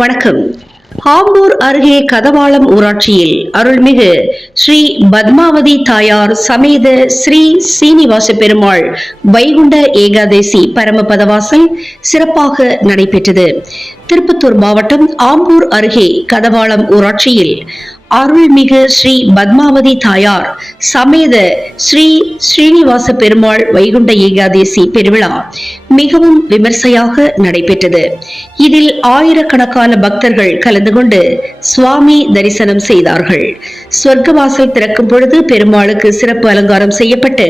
வணக்கம். ஆம்பூர் அருகே கதவாளம் ஊராட்சியில் அருள்மிகு ஸ்ரீ பத்மாவதி தாயார் சமேத ஸ்ரீ சீனிவாச பெருமாள் வைகுண்ட ஏகாதசி பரமபதவாசல் சிறப்பாக நடைபெற்றது. திருப்பத்தூர் மாவட்டம் ஆம்பூர் அருகே கதவாளம் ஊராட்சியில் அருள்மிகு ஸ்ரீ பத்மாவதி தாயார் சமேத ஸ்ரீ ஸ்ரீனிவாச பெருமாள் வைகுண்ட ஏகாதசி பெருவிழா மிகவும் விமர்சையாக நடைபெற்றது. இதில் ஆயிரக்கணக்கான பக்தர்கள் கலந்து கொண்டு சுவாமி தரிசனம் செய்தார்கள். சொர்க்கவாசல் திறக்கும் பொழுது பெருமாளுக்கு சிறப்பு அலங்காரம் செய்யப்பட்டு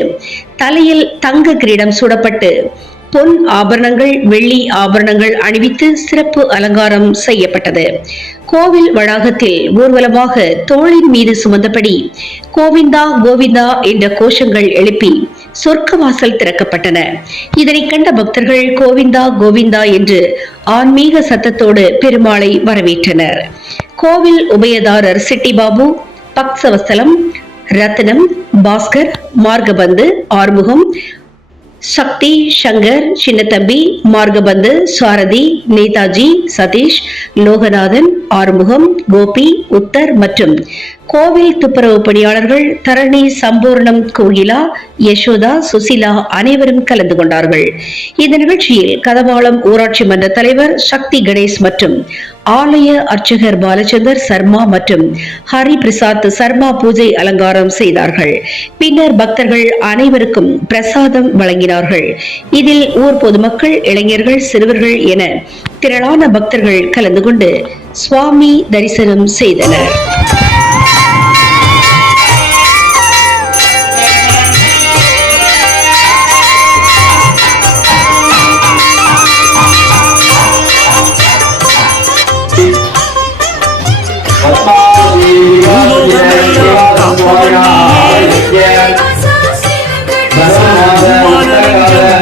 தலையில் தங்க கிரீடம் சூடப்பட்டு பொன் ஆபரணங்கள் வெள்ளி ஆபரணங்கள் அணிவித்து சிறப்பு அலங்காரம் செய்யப்பட்டது. கோவில் வளாகத்தில் ஊர்வலமாக தோளின் மீது சுமந்தபடி கோவிந்தா கோவிந்தா என்ற கோஷங்கள் எழுப்பி சொர்க்கவாசல் திறக்கப்பட்டன. இதனை கண்ட பக்தர்கள் கோவிந்தா கோவிந்தா என்று ஆன்மீக சத்தத்தோடு பெருமாளை வரவேற்றனர். கோவில் உபயதாரர் சிட்டிபாபு, பக்சவஸ்தலம், ரத்னம், பாஸ்கர், மார்கபந்து, ஆறுமுகம், சக்தி, சங்கர், சின்னத்தம்பி, மார்கபந்து, சாரதி, நேதாஜி, சதீஷ், லோகநாதன், ஆறுமுகம், கோபி, உத்தர் மற்றும் கோவில் துப்புரவு பணியாளர்கள் தரணி, சம்பூர்ணம், கோகிலா, யசோதா, சுசிலா அனைவரும் கலந்து கொண்டார்கள். இந்த நிகழ்ச்சியில் கதவாளம் ஊராட்சி மன்ற தலைவர் சக்தி கணேஷ் மற்றும் ஆலய அர்ச்சகர் பாலச்சந்தர் சர்மா மற்றும் ஹரி பிரசாத் சர்மா பூஜை அலங்காரம் செய்தார்கள். பின்னர் பக்தர்கள் அனைவருக்கும் பிரசாதம் வழங்கினார்கள். இதில் ஊர் பொதுமக்கள், இளைஞர்கள், சிறுவர்கள் என திரளான பக்தர்கள் கலந்து கொண்டு சுவாமி தரிசனம் செய்தனர்.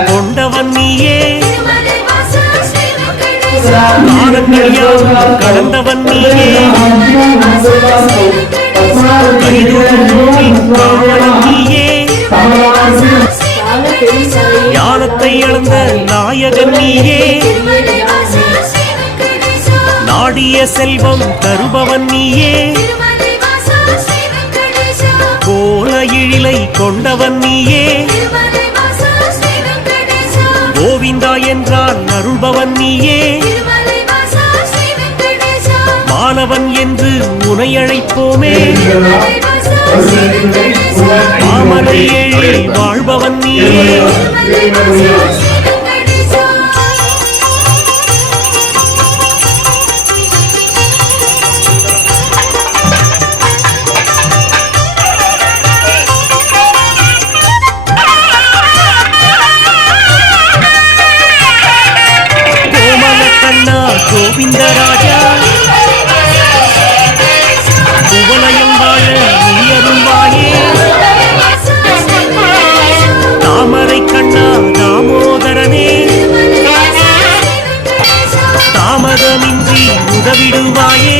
கொண்டவன் நீயே, கடந்தவன் நீயே, நீயே, ஞானத்தை இழந்த நாயகன் நீயே, நாடிய செல்வம் தருபவன் நீயே, கோல எழிலை கொண்டவன் நீயே, கோவிந்தா என்றால் அருள்பவன் நீயே, மாலவன் என்று உனை அழைப்போமே, மாமலை எழில் வாழ்பவன் நீயே, கோவிந்தராஜா, குவலயம் வாழ நீயருள்வாயே, தாமரை கண்ணா தாமோதரனே, தாமதமின்றி உதவிடுவாயே,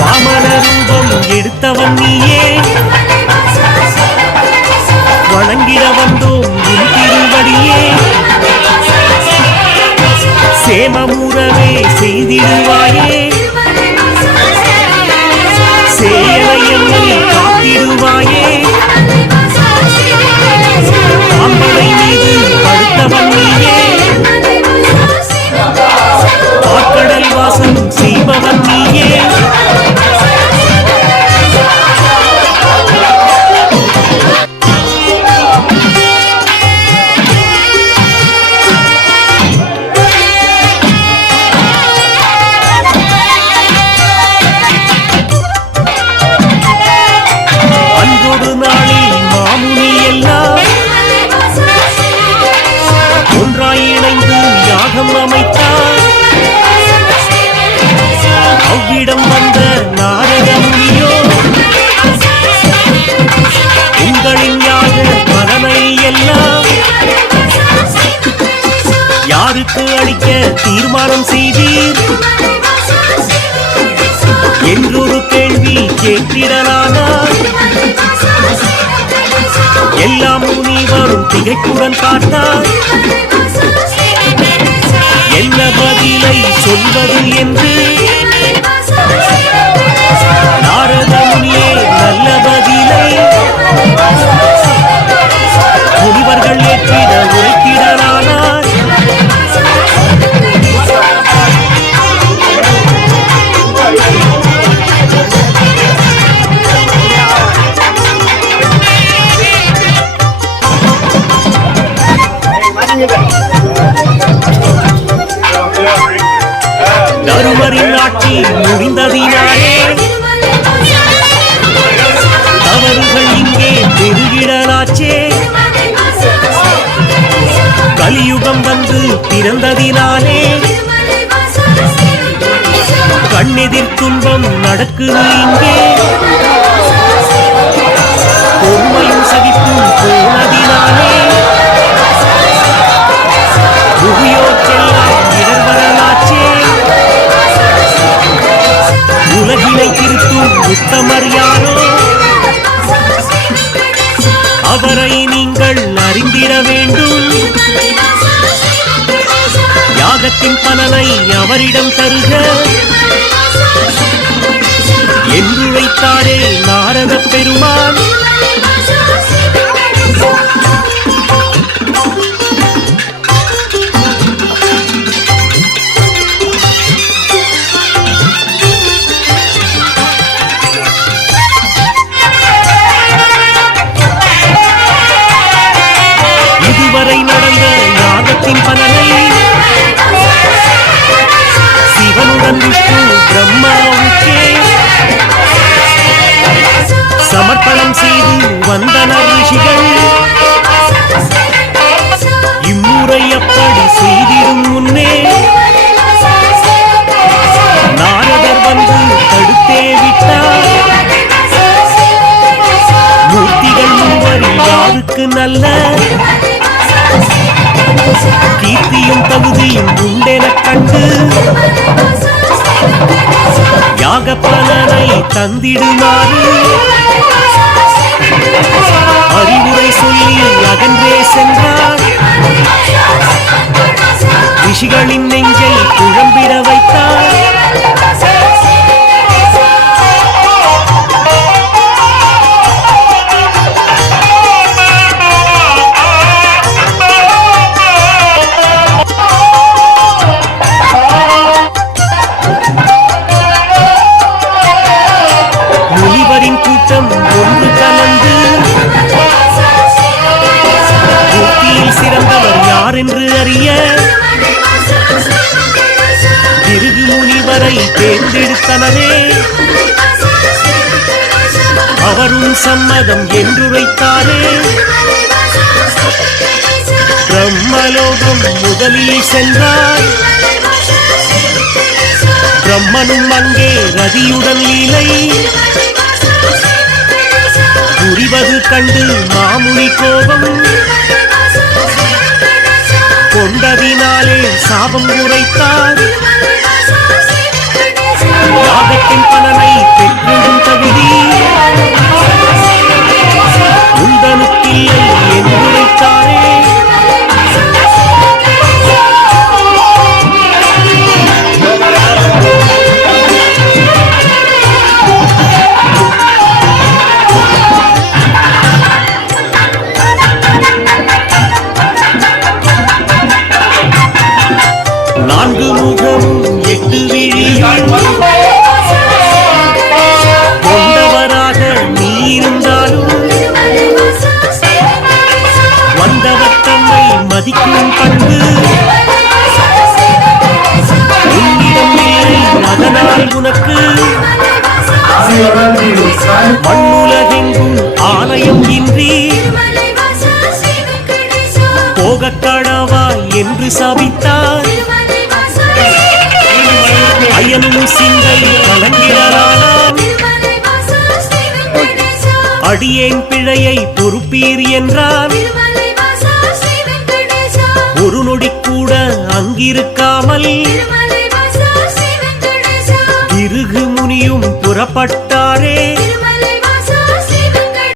வாமன ரூபம் எடுத்தவன் நீயே, வணங்கிட வந்தோம் உன் திருவடியே, சேமமுறவே செய்திடுவாயே, சேயலையன்னை காத்திடுவாயே, பாம்பனை மீது படுத்தவன் நீயே, ஆக்கடல் வாசம் செய்பவன் நீயே, அவ்விடம் வந்த நாரதமுனியோ, உங்களின் யாக பலனை எல்லாம் யாருக்கு அளிக்க தீர்மானம் செய்தீர் என்றொரு கேள்வி கேட்டிடலானார். எல்லாம் முனிவரும் திகைப்புடன் பார்த்தார். சொல்வது என்று நாரத முனியே நல்ல பதிலை முனிவர்கள் ஏற்றிட உரைத்திடலானார். தருமரின் ஆட்சி முடிந்ததினாலே தவறுகள் இங்கே பெருகிடலாச்சே. கலியுகம் வந்து பிறந்ததினாலே கண்ணெதிர் துன்பம் நடக்குது இங்கே. பொறுமையும் சகிப்பும் போனதினாலே புவியோர்க்கெல்லாம் இடர் வரலாச்சே. உலகினை திருத்தும் உத்தமர் யாரோ அவரை நீங்கள் அறிந்திட வேண்டும். யாகத்தின் பலனை அவரிடம் தருக என்று வைத்தாரே நாரத பெருமான். இதுவரை நடந்த யாகத்தின் பலனை சிவனுடன் விஷ்ணு பிரம்மாவுக்கே சமர்ப்பணம் செய்து வந்தனர் ரிஷிகள். இம்முறை அப்படி செய்திடும் முன்னே நாரதர் வந்து தடுத்தே விட்டார். மூர்த்திகள் மூவரில் யாருக்கு நல்ல கீர்த்தியும் தகுதியும் உண்டெனக் கண்டு யாக பலனை தந்திடுமாறு அறிவுரை சொல்லி அகன்றே சென்றார். ரிஷிகளின் நெஞ்சை குழம்பிட வைத்தார். முனிவரின் கூட்டம் ஒன்று கலந்து புத்தியில் சிறந்தவர் யார் என்று அறிய பிருகு முனிவரை தேர்ந்தெடுத்தனரே. அவரும் சம்மதம் என்றுரைத்தாரே. பிரம்மலோகம் முதலில் சென்றார். பிரம்மனும் அங்கே ரதியுடன் லீலை புரிவது கண்டு மாமுனி கோபம் கொண்டதினாலே சாபம் உரைத்தார். யாகத்தின் பலனை பெற்றிடும் தகுதி உந்தனுக்கில்லை என்றுரைத்தாரே. நான்கு முகமும் எட்டு விழியும் கொண்டவராக நீ இருந்தாலும் வந்தவர் தம்மை மதிக்கும் பண்பு உன்னிடம் இல்லை. அதனால் உனக்கு மண்ணுலகெங்கும் ஆலயம் இன்றி போகக்கடவா என்று சபித்தார். அயனும் சிந்தை கலங்கிறானாம். அடியேன் பிழையை பொறுப்பீர் என்றான். ஒரு நொடி கூட அங்கிருக்காமல் பிருகு முனியும் புறப்பட்டாரே.